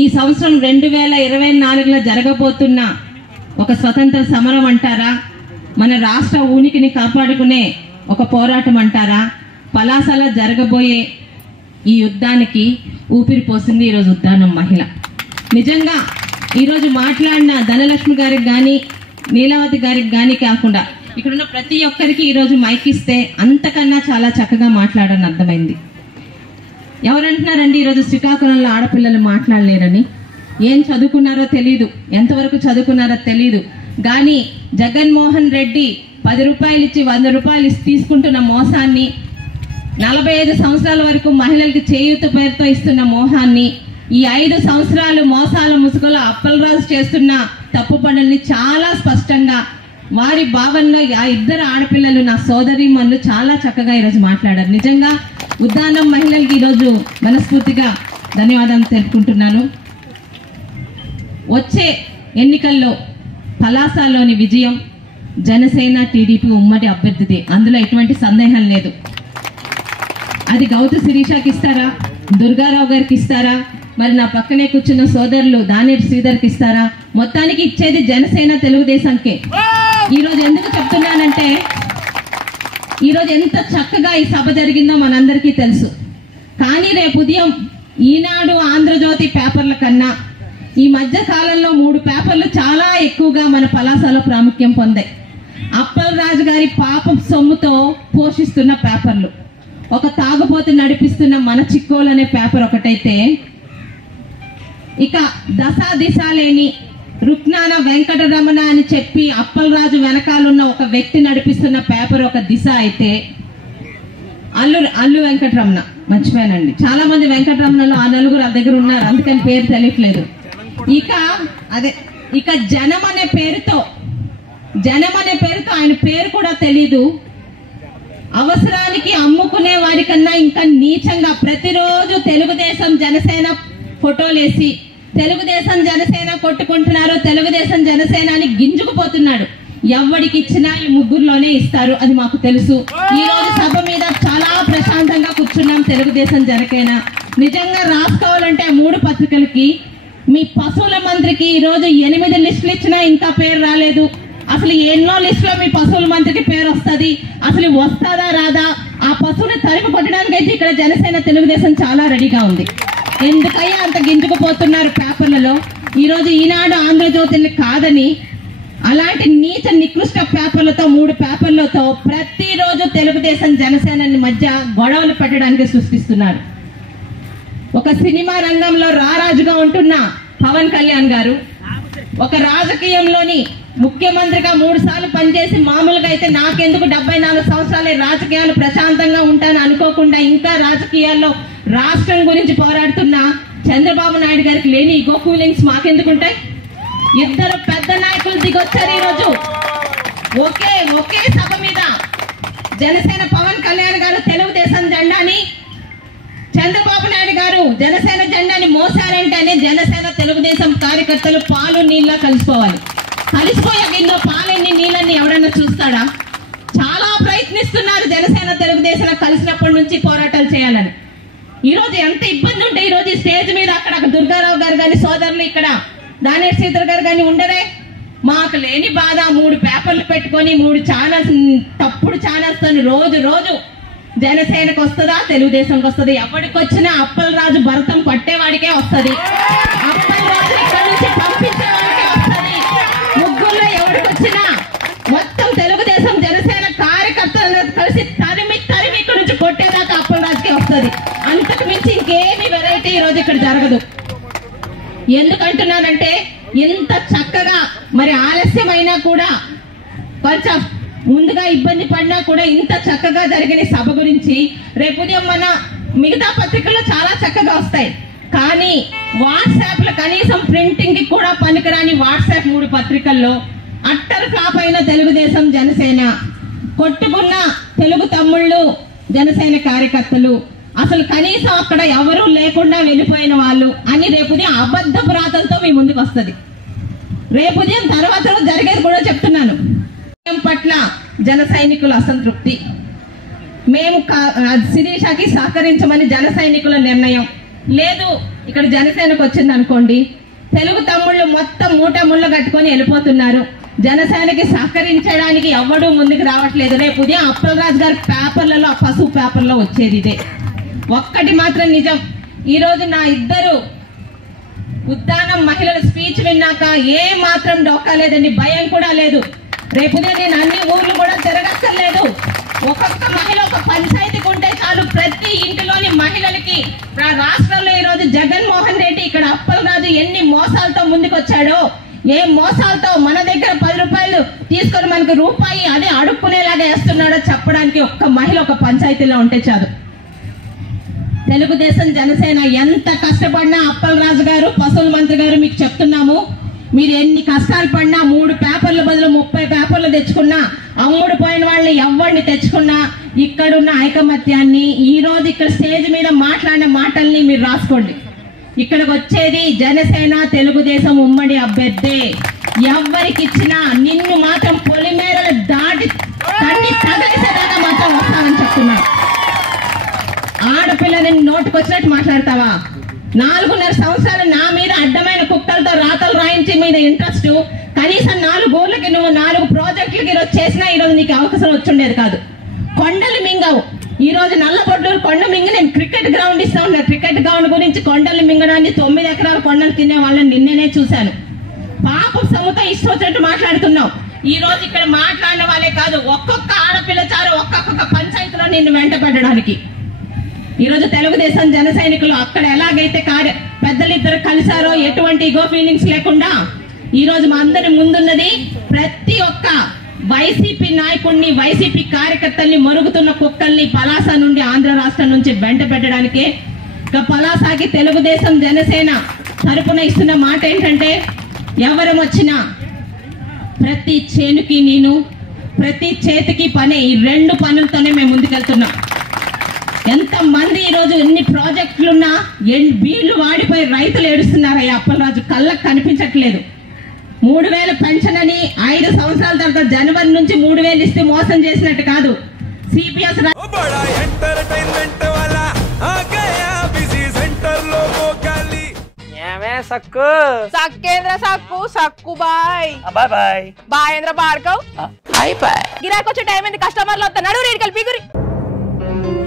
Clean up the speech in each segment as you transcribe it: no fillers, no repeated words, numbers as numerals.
ఈ సంవత్సరం 2024లో జరగబోతున్న ఒక స్వతంత్ర సమరం అంటారా, మన రాష్ట్ర ఉనికిని కాపాడుకునే ఒక పోరాటం అంటారా, పలాసలో జరగబోయే ఈ యుద్ధానికి ఊపిరి పోసింది ఈరోజు ఉద్దానం మహిళ. నిజంగా ఈరోజు మాట్లాడిన ధనలక్ష్మి గారికి కానీ నీలావతి గారికి కానీ కాకుండా ఇక్కడున్న ప్రతి ఒక్కరికి ఈరోజు మైక్ ఇస్తే అంతకన్నా చాలా చక్కగా మాట్లాడని అర్థమైంది. ఎవరంటున్నారండి ఈరోజు శ్రీకాకుళంలో ఆడపిల్లలు మాట్లాడలేరని? ఏం చదువుకున్నారో తెలీదు, ఎంతవరకు చదువుకున్నారో తెలీదు. కానీ జగన్మోహన్ రెడ్డి 10 రూపాయలు ఇచ్చి 100 రూపాయలు తీసుకుంటున్న మోసాన్ని, 45 సంవత్సరాల వరకు మహిళలకు చేయూత పేరుతో ఇస్తున్న మోహాన్ని, ఈ 5 సంవత్సరాలు మోసాల ముసుగులో అప్పలరాజు చేస్తున్న తప్పు పనుల్ని చాలా స్పష్టంగా వారి భావనలో ఆ ఇద్దరు ఆడపిల్లలు నా సోదరీమణులు చాలా చక్కగా ఈరోజు మాట్లాడారు. నిజంగా ఉద్దానం మహిళలకి ఈరోజు మనస్ఫూర్తిగా ధన్యవాదాలు తెలుపుకుంటున్నాను. వచ్చే ఎన్నికల్లో పలాసలోని విజయం జనసేన టీడీపీ ఉమ్మడి అభ్యర్థిదే, అందులో ఎటువంటి సందేహం లేదు. అది గౌతు శిరీషకి ఇస్తారా, దుర్గారావు గారికి ఇస్తారా, మరి నా పక్కనే కూర్చున్న సోదరులు దానేటి శ్రీధర్కి ఇస్తారా? మొత్తానికి ఇచ్చేది జనసేన తెలుగుదేశంకే. ఈరోజు ఎందుకు చెప్తున్నానంటే, ఈరోజు ఎంత చక్కగా ఈ సభ జరిగిందో మనందరికీ తెలుసు. కానీ రేపు ఉదయం ఈనాడు, ఆంధ్రజ్యోతి పేపర్ల కన్నా ఈ మధ్య కాలంలో 3 పేపర్లు చాలా ఎక్కువగా మన పలాసలో ప్రాముఖ్యం పొందాయి. అప్పలరాజు గారి పాపం సొమ్ముతో పోషిస్తున్న పేపర్లు. ఒక తాగుబోతు నడిపిస్తున్న మన చిక్కోలు అనే పేపర్ ఒకటైతే, ఇక దశా దిశ లేని రుక్నాన వెంకటరమణ అని చెప్పి అప్పలరాజు వెనకాలన్న ఒక వ్యక్తి నడిపిస్తున్న పేపర్ ఒక దిశ అయితే, అల్లు వెంకటరమణ మర్చిపోయానండి. చాలా మంది వెంకటరమణలో ఆ నలుగురు ఆ దగ్గర ఉన్నారు, అందుకని పేరు తెలియట్లేదు. ఇక జనం అనే పేరుతో ఆయన పేరు కూడా తెలీదు. అవసరానికి అమ్ముకునే వారికన్నా ఇంకా నీచంగా ప్రతిరోజు తెలుగుదేశం జనసేన ఫోటోలేసి తెలుగుదేశం జనసేన కొట్టుకుంటున్నారు, తెలుగుదేశం జనసేన అని గింజుకుపోతున్నాడు. ఎవరికి ఇచ్చినా ఈ ముగ్గురులోనే ఇస్తారు, అది మాకు తెలుసు. ఈ రోజు సభ మీద చాలా ప్రశాంతంగా కూర్చున్నాం తెలుగుదేశం జనసేన. నిజంగా రాసుకోవాలంటే ఆ 3 పత్రికలకి మీ పశువుల మంత్రికి ఈ రోజు 8 లిస్టులు ఇచ్చినా ఇంకా పేరు రాలేదు. అసలు ఎన్నో లిస్టులో మీ పశువుల మంత్రికి పేరు వస్తుంది, అసలు వస్తుందా రాదా? ఆ పశువుని తరిమి కొట్టడానికి అయితే ఇక్కడ జనసేన తెలుగుదేశం చాలా రెడీగా ఉంది. ఎందుకయ్యా అంత గింజుకుపోతున్నారు పేపర్లలో? ఈరోజు ఈనాడు, ఆంధ్రజ్యోతిని కాదని అలాంటి నీచ నికృష్ట పేపర్లతో 3 పేపర్లతో ప్రతిరోజు తెలుగుదేశం జనసేన మధ్య గొడవలు పెట్టడానికి సృష్టిస్తున్నారు. ఒక సినిమా రంగంలో రారాజుగా ఉంటున్న పవన్ కళ్యాణ్ గారు, ఒక రాజకీయంలోని ముఖ్యమంత్రిగా 3 సార్లు పనిచేసి, మామూలుగా అయితే నాకెందుకు 74 సంవత్సరాలే రాజకీయాలు ప్రశాంతంగా ఉంటాను అనుకోకుండా ఇంకా రాజకీయాల్లో రాష్ట్రం గురించి పోరాడుతున్న చంద్రబాబు నాయుడు గారికి లేని ఈగో ఫీలింగ్స్ మాకెందుకుంటాయి? ఇద్దరు పెద్ద నాయకులు దిగొచ్చారు ఈరోజు ఒకే సభ మీద. జనసేన పవన్ కళ్యాణ్ గారు తెలుగుదేశం జెండాని, చంద్రబాబు నాయుడు గారు జనసేన జెండాని మోసారంటేనే జనసేన తెలుగుదేశం కార్యకర్తలు పాలు నీళ్ళ కలిసిపోవాలి. కలిసిపోయే గిన్నె పాలెన్ని నీళ్ళని ఎవడన్నా చూస్తాడా? చాలా ప్రయత్నిస్తున్నారు జనసేన తెలుగుదేశం కలిసినప్పటి నుంచి పోరాటాలు చేయాలని. ఈ రోజు ఎంత ఇబ్బంది ఉంటే ఈ రోజు ఈ స్టేజ్ మీద అక్కడ దుర్గారావు గారు కానీ సోదరులు ఇక్కడ దానేటి శ్రీధర్ గారు కానీ ఉండరే? మాకు లేని బాధ 3 పేపర్లు పెట్టుకొని 3 ఛానల్స్, తప్పుడు ఛానల్స్ తో రోజు జనసేనకు వస్తుందా, తెలుగుదేశంకి వస్తుంది? ఎవరికి వచ్చినా అప్పలరాజు భరతం పట్టేవాడికే వస్తుంది, అప్పలరాజు ఇక్కడ నుంచి పంపించేవాడికే వస్తుంది. ముగ్గురులో ఎవరికి వచ్చినా మొత్తం తెలుగుదేశం జనసేన కార్యకర్తలను కలిసి తరిమి ఇక్కడ నుంచి కొట్టేదాకా అప్పలరాజుకే వస్తుంది. అంతకు మించి ఇంకేమి వెరైటీ ఈ రోజు ఇక్కడ జరగదు. ఎందుకంటున్నానంటే, ఇంత చక్కగా మరి ఆలస్యమైనా కూడా, కొంచెం ముందుగా ఇబ్బంది పడినా కూడా ఇంత చక్కగా జరిగిన సభ గురించి రేపు ఉదయం మన మిగతా పత్రికల్లో చాలా చక్కగా వస్తాయి. కానీ వాట్సాప్ లో కనీసం ప్రింటింగ్ కి కూడా పనికిరాని వాట్సాప్ 3 పత్రికల్లో అట్టర్ ఫ్లాప్ అయిన తెలుగుదేశం జనసేన, కొట్టుకున్న తెలుగు తమ్ముళ్ళు జనసేన కార్యకర్తలు, అసలు కనీసం అక్కడ ఎవరూ లేకుండా వెళ్ళిపోయిన వాళ్ళు అని రేపు ఉదయం అబద్ధపు రాతలతో మీ ముందుకు వస్తుంది. రేపు ఉదయం తర్వాత జరిగేది కూడా చెప్తున్నాను. పట్ల జన సైనికుల అసంతృప్తి, మేము శిరీషకి సహకరించమని జన సైనికుల నిర్ణయం, లేదు ఇక్కడ జనసేనకు వచ్చింది అనుకోండి, తెలుగు తమ్ముళ్ళు మొత్తం మూట ముళ్ళు కట్టుకొని వెళ్ళిపోతున్నారు. జనసేనకి సహకరించడానికి ఎవడూ ముందుకు రావట్లేదు. రేపు ఉదయం అప్పలరాజు గారి పేపర్లలో, ఆ పసుపు పేపర్లో వచ్చేది ఇదే. ఒక్కటి మాత్రం నిజం, ఈ రోజు నా ఇద్దరు ఉద్దానం మహిళల స్పీచ్ విన్నాక ఏ మాత్రం డోకా లేదండి, భయం కూడా లేదు. రేపు నేను అన్ని ఊర్లు కూడా తిరగక్కర్లేదు. ఒక్కొక్క మహిళ ఒక పంచాయతీకి ఉంటే చాలు, ప్రతి ఇంటిలోని మహిళలకి రాష్ట్రంలో ఈ రోజు జగన్మోహన్ రెడ్డి ఇక్కడ అప్పలరాజు ఎన్ని మోసాలతో ముందుకొచ్చాడో, ఏ మోసాలతో మన దగ్గర 10 రూపాయలు తీసుకొని మనకు రూపాయి అదే అడుక్కునేలాగా వేస్తున్నాడో చెప్పడానికి ఒక్క మహిళ ఒక పంచాయతీలో ఉంటే చాలు. తెలుగుదేశం జనసేన ఎంత కష్టపడినా అప్పలరాజు గారు, పశువుల మంత్రి గారు మీకు చెప్తున్నాము, మీరు ఎన్ని కష్టాలు పడినా 3 పేపర్ల బదులు 30 పేపర్లు తెచ్చుకున్నా, అమ్ముడు పోయిన వాళ్ళని ఎవరిని తెచ్చుకున్నా, ఇక్కడున్న ఐకమత్యాన్ని, ఈ రోజు ఇక్కడ స్టేజ్ మీద మాట్లాడిన మాటల్ని మీరు రాసుకోండి. ఇక్కడికి వచ్చేది జనసేన తెలుగుదేశం ఉమ్మడి అభ్యర్థి. ఎవరికి ఇచ్చినా నిన్ను మాత్రం పొలిమేరలు దాటి తన్ని తగిలిసేదాకా మాత్రం వస్తామని చెప్తున్నా. ఆడపిల్లని నోటుకొచ్చినట్టు మాట్లాడతావా? 4.5 సంవత్సరాలు నా మీద అడ్డమైన కుక్కలతో రాతలు రాయించి మీద ఇంట్రెస్ట్, కనీసం 4 ఊర్లకి నువ్వు 4 ప్రాజెక్టులకి ఈరోజు చేసినా ఈరోజు నీకు అవకాశం వచ్చుండేది కాదు. కొండలు మింగవు. ఈ రోజు నల్లబొడ్డూరు కొండ మింగి నేను క్రికెట్ గ్రౌండ్ ఇస్తా ఉన్నా. క్రికెట్ గ్రౌండ్ గురించి కొండలు మింగడాన్ని 9 ఎకరాల కొండలు తినే వాళ్ళని నిన్నేనే చూశాను. పాప సముతో ఇష్టం వచ్చినట్టు మాట్లాడుతున్నావు. ఈ రోజు ఇక్కడ మాట్లాడిన వాళ్ళే కాదు, ఒక్కొక్క ఆడపిల్ల చాలు ఒక్కొక్క పంచాయతీలో నిన్ను వెంట పెట్టడానికి. ఈ రోజు తెలుగుదేశం జన సైనికులు అక్కడ ఎలాగైతే పెద్దలిద్దరు కలిసారో, ఎటువంటి ఈగో ఫీలింగ్స్ లేకుండా ఈ రోజు మా అందరి ముందున్నది ప్రతి ఒక్క వైసీపీ నాయకుడిని, వైసీపీ కార్యకర్తల్ని, మరుగుతున్న కుక్కల్ని పలాస నుండి, ఆంధ్ర రాష్ట్రం నుంచి వెంట పెట్టడానికే. ఇక పలాసాకి తెలుగుదేశం జనసేన తరపున ఇస్తున్న మాట ఏంటంటే, ఎవరు వచ్చినా ప్రతి చేనుకి నేను, ప్రతి చేతికి పనే, ఈ 2 పనులతోనే మేము ముందుకెళ్తున్నాం. ఎంతమంది ఈ రోజు ఎన్ని ప్రాజెక్టులున్నా బీళ్లు వాడిపోయి రైతులు ఏడుస్తున్నారయ్యా. అప్పలరాజు కళ్ళకు కనిపించట్లేదు. 3000 పెన్షన్ అని 5 సంవత్సరాల తర్వాత జనవరి నుంచి 3000 ఇస్తే మోసం చేసినట్టు కాదు. సిపిఎస్ సక్కు సక్కేంద్ర సక్కు సక్కు బాయ్ బాయ్ బాయ్ బాయేంద్ర బార్కవ్ బాయ్ బాయ్. గిరాకి వచ్చే టైం ఏంది? కస్టమర్లు వస్తున్నాడు, రేటు కలిపి గురి.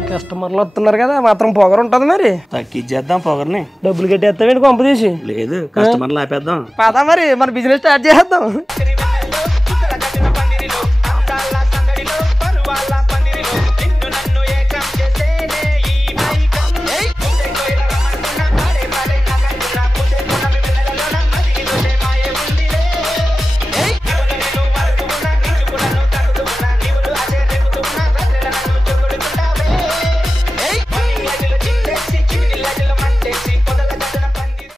కస్టమర్లు వస్తున్నారు కదా, మాత్రం పొగరు ఉంటది. మరి తగ్గించేద్దాం పొగర్ని. డబ్బులు కట్టేస్తావేంటి కొంప తీసి? లేదు, కస్టమర్లు ఆపేద్దాం. పదా మరి మన బిజినెస్ స్టార్ట్ చేద్దాం.